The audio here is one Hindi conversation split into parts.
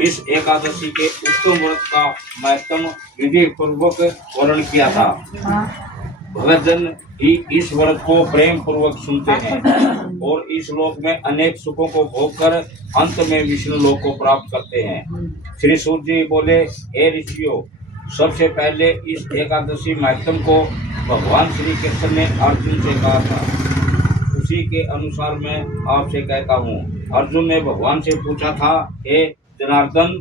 इस एकादशी के उत्तम व्रत का महत्व विधि पूर्वक वर्णन किया था। भक्तजन ही इस व्रत को प्रेम पूर्वक सुनते हैं और इस लोक में अनेक सुखों को भोग कर अंत में विष्णु लोक को प्राप्त करते हैं। श्री सूत जी बोले, हे ऋषियों, सबसे पहले इस एकादशी महत्व को भगवान श्री कृष्ण ने अर्जुन से कहा था, उसी के अनुसार मैं आपसे कहता हूँ। अर्जुन ने भगवान से पूछा था, हे जनार्दन,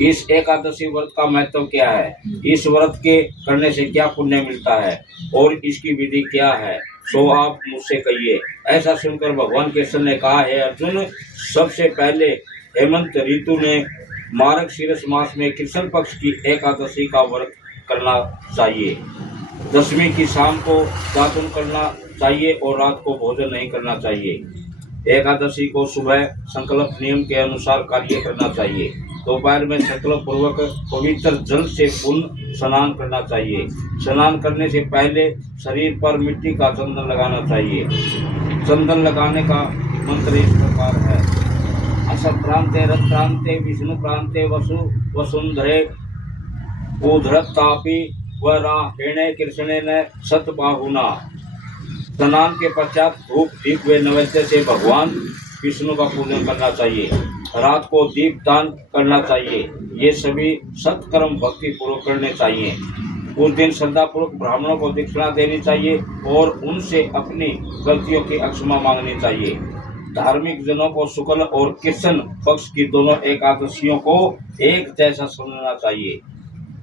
इस एकादशी व्रत का महत्व क्या है? इस व्रत के करने से क्या पुण्य मिलता है और इसकी विधि क्या है? सो आप मुझसे कहिए। ऐसा सुनकर भगवान कृष्ण ने कहा, हे अर्जुन, सबसे पहले हेमंत ऋतु में मार्गशीर्ष मास में कृष्ण पक्ष की एकादशी का व्रत करना चाहिए। दशमी की शाम को दातुन करना चाहिए और रात को भोजन नहीं करना चाहिए। एकादशी को सुबह संकल्प नियम के अनुसार कार्य करना चाहिए। दोपहर में संकल्प पूर्वक पवित्र जल से पुण्य स्नान करना चाहिए। स्नान करने से पहले शरीर पर मिट्टी का चंदन लगाना चाहिए। चंदन लगाने का मंत्र इस प्रकार है, असत प्रांते रथ प्रांते विष्णु प्रांते वसु वसुंधरे उधरतापि वराहेणे कृष्णेन सतबाहुना। स्नान के पश्चात धूप दीप व नैवेद्य से भगवान विष्णु का पूजन करना चाहिए। रात को दीप दान करना चाहिए। ये सभी सत्कर्म भक्ति पूर्वक करने चाहिए। उस दिन श्रद्धापूर्वक ब्राह्मणों को दक्षिणा देनी चाहिए और उनसे अपनी गलतियों की क्षमा मांगनी चाहिए। धार्मिक जनों को शुक्ल और कृष्ण पक्ष की दोनों एकादशियों को एक जैसा समझना चाहिए।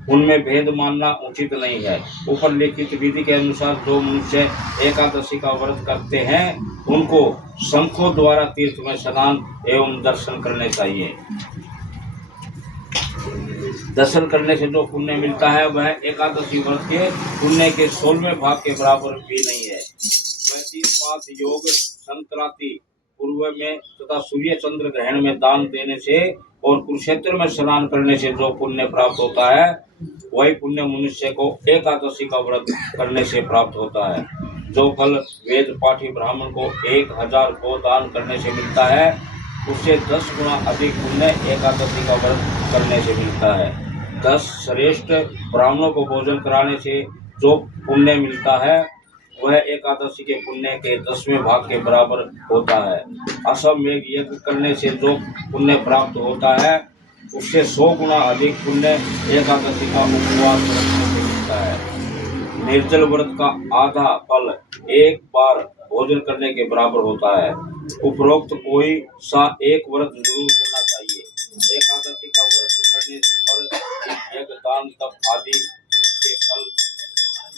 उनमें भेद मानना उचित नहीं है। ऊपर लिखित विधि के अनुसार जो मनुष्य एकादशी का व्रत करते हैं उनको शंखों द्वारा तीर्थ में स्नान एवं दर्शन करने चाहिए। दर्शन करने से जो पुण्य मिलता है वह एकादशी व्रत के पुण्य के 16वें भाग के बराबर भी नहीं है। वैदिक योग संक्रांति पूर्व में तथा सूर्य चंद्र ग्रहण में दान देने से और कुरुक्षेत्र में स्नान करने से जो पुण्य प्राप्त होता है वही पुण्य मनुष्य को एकादशी का व्रत करने से प्राप्त होता है। जो फल वेद पाठी ब्राह्मण को 1000 गो दान करने से मिलता है उससे 10 गुना अधिक पुण्य एकादशी का व्रत करने से मिलता है। 10 श्रेष्ठ ब्राह्मणों को भोजन कराने से जो पुण्य मिलता है वह एकादशी के पुण्य के 10वें भाग के बराबर होता है। अश्वमेध यज्ञ करने से जो पुण्य प्राप्त होता है उससे 100 गुना अधिक पुण्य एकादशी का उपवास रखने से मिलता है। निर्जल व्रत का आधा फल एक बार भोजन करने के बराबर होता है। उपरोक्त कोई सा एक व्रत जरूर करना चाहिए। एकादशी का व्रत करने पर यज्ञ दान तप आदि के फल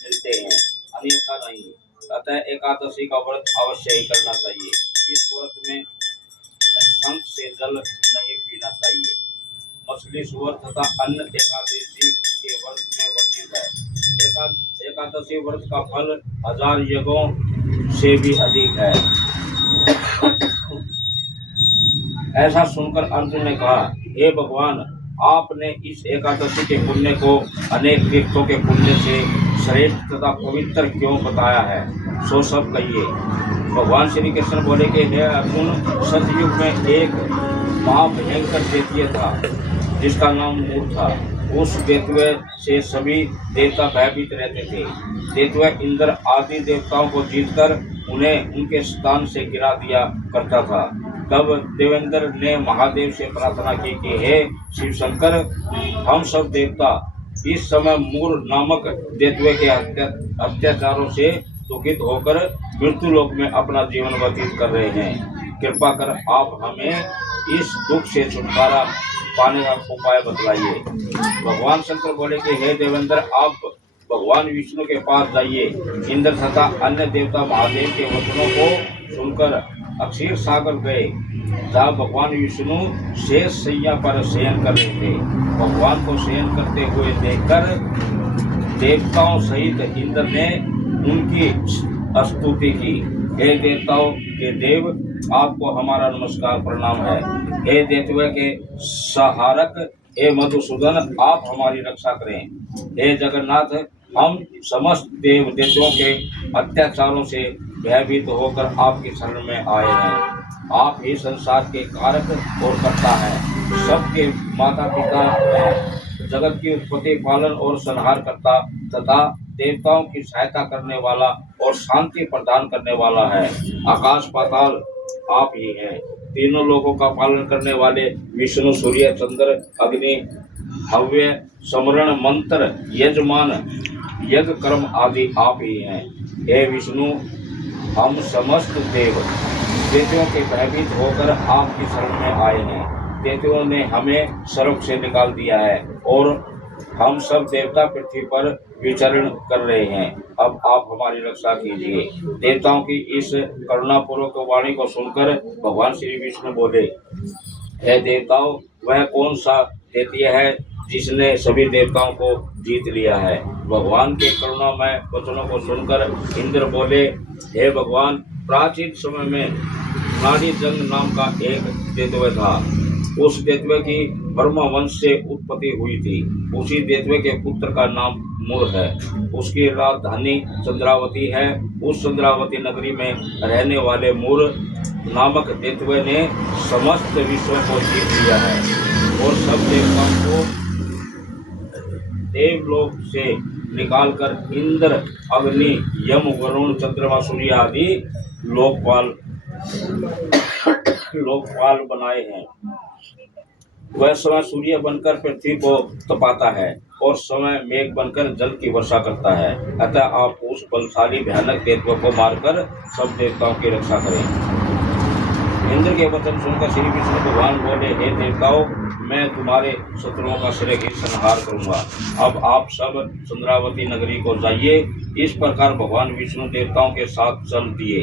मिलते हैं, अन्यथा नहीं। अतः एकादशी का व्रत अवश्य ही करना चाहिए। इस व्रत में शंख से जल नहीं पीना चाहिए। मछली सुअर तथा अन्य एकादशी के व्रत में वर्जित है। एकादशी व्रत का फल 1000 यज्ञों से भी अधिक है। ऐसा सुनकर अर्जुन ने कहा, हे भगवान, आपने इस एकादशी के पुण्य को अनेक तीर्थों के पुण्य से श्रेष्ठ तथा पवित्र क्यों बताया है? सो सब कहिए। भगवान श्री कृष्ण बोले कि हे अर्जुन, सतयुग में एक महाभयंकर दैत्य था जिसका नाम मूर था। उस दैत्य से सभी देवता भयभीत रहते थे। दैत्य इंद्र आदि देवताओं को जीतकर उन्हें उनके स्थान से गिरा दिया करता था। तब देवेंद्र ने महादेव से प्रार्थना की कि हे शिव शंकर, हम सब देवता इस समय मूर नामक दैत्य के अत्याचारों से दुखित होकर मृत्यु लोक में अपना जीवन व्यतीत कर रहे हैं। कृपा कर आप हमें इस दुख से छुटकारा पाने का उपाय बतलाइए। भगवान शंकर बोले कि हे देवेंद्र, आप भगवान विष्णु के पास जाइए। इंद्र तथा अन्य देवता महादेव के वचनों को सुनकर अक्षीर सागर गए, जहाँ भगवान विष्णु शेष शैया पर शयन कर रहे थे। भगवान को शयन करते हुए देखकर देवताओं सहित इंद्र ने उनकी स्तुति की। हे देवताओं के देव, आपको हमारा नमस्कार प्रणाम है। हे दैत्य के सहारक, हे मधुसूदन, आप हमारी रक्षा करें। हे जगन्नाथ, हम समस्त देव दैत्यों के अत्याचारों से भयभीत होकर आपकी शरण में आए हैं। आप ही संसार के कारक और कर्ता हैं। सबके माता पिता हैं, जगत की उत्पत्ति पालन और संहार करता तथा देवताओं की सहायता करने वाला और शांति प्रदान करने वाला है। आकाश पाताल आप ही हैं। तीनों लोगों का पालन करने वाले विष्णु, सूर्य, चंद्र, अग्नि, हव्य, समरण, मंत्र, यजमान, यज्ञ कर्म आदि आप ही हैं। हे विष्णु, हम समस्त दैत्यों के भयभीत होकर आपकी शरण में आए हैं। दैत्यों ने हमें स्वर्ग से निकाल दिया है और हम सब देवता पृथ्वी पर विचरण कर रहे हैं। अब आप हमारी रक्षा कीजिए। देवताओं की इस करुणापूर्वक वाणी को सुनकर भगवान श्री विष्णु बोले, हे देवताओं, वह कौन सा दैत्य है जिसने सभी देवताओं को जीत लिया है? भगवान के करुणामय वचनों को सुनकर इंद्र बोले, हे भगवान, प्राचीन समय में नाड़ी जंग नाम का एक दैत्य था। उस दैत्य की ब्रह्मा वंश से उत्पत्ति हुई थी। उसी दैत्य के पुत्र का नाम मूर है। उसकी राजधानी चंद्रावती है। उस चंद्रावती नगरी में रहने वाले मूर नामक दैत्य ने समस्त विश्व को जीत लिया है और सब देवताओं को देवलोक से निकालकर इंद्र, अग्नि, यम, वरुण, चंद्रमा, सूर्य आदि लोकपाल बनाए हैं। वह समय सूर्य बनकर पृथ्वी को तपाता है और समय मेघ बनकर जल की वर्षा करता है। अतः आप उस बलशाली भयानक दैत्य को मारकर सब देवताओं की रक्षा करें। इंद्र के वचन सुनकर श्री विष्णु भगवान बोले, हे देवताओं, मैं तुम्हारे शत्रुओं का शीघ्र संहार करूंगा। अब आप सब चंद्रावती नगरी को जाइए। इस प्रकार भगवान विष्णु देवताओं के साथ चल दिए।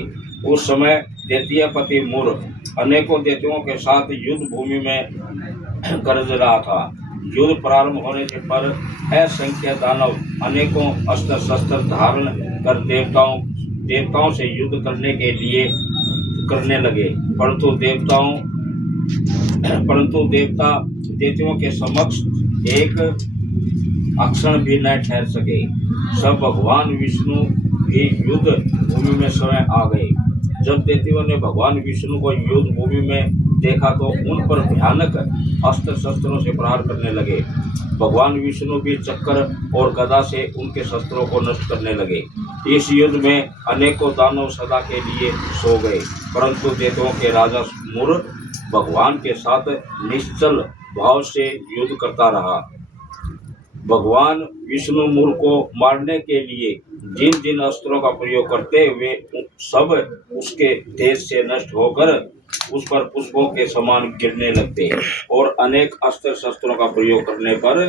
उस समय दैत्यपति मूर अनेकों दैत्यों के साथ युद्ध भूमि में गरज रहा था। युद्ध प्रारंभ होने के पर असंख्य दानव अनेकों अस्त्र शस्त्र धारण कर देवताओं से युद्ध करने लगे, परंतु देवता दैत्यों के समक्ष एक अक्षण भी न ठहर सके। सब भगवान विष्णु भी युद्ध भूमि में स्वयं आ गए। जब दैत्यों ने भगवान विष्णु को युद्ध भूमि में देखा तो उन पर भयानक अस्त्र शस्त्रों से प्रहार करने लगे। भगवान विष्णु भी चक्र और गदा से उनके शस्त्रों को नष्ट करने लगे। इस युद्ध में अनेकों दानव सदा के लिए सो गए, परंतु दैत्यों के राजा मूर भगवान के साथ निश्चल भाव से युद्ध करता रहा। भगवान विष्णु मूर को मारने के लिए जिन जिन अस्त्रों का प्रयोग करते वे सब उसके तेज से नष्ट होकर उस पर पुष्पों के समान गिरने लगते और अनेक अस्त्र शस्त्रों का प्रयोग करने पर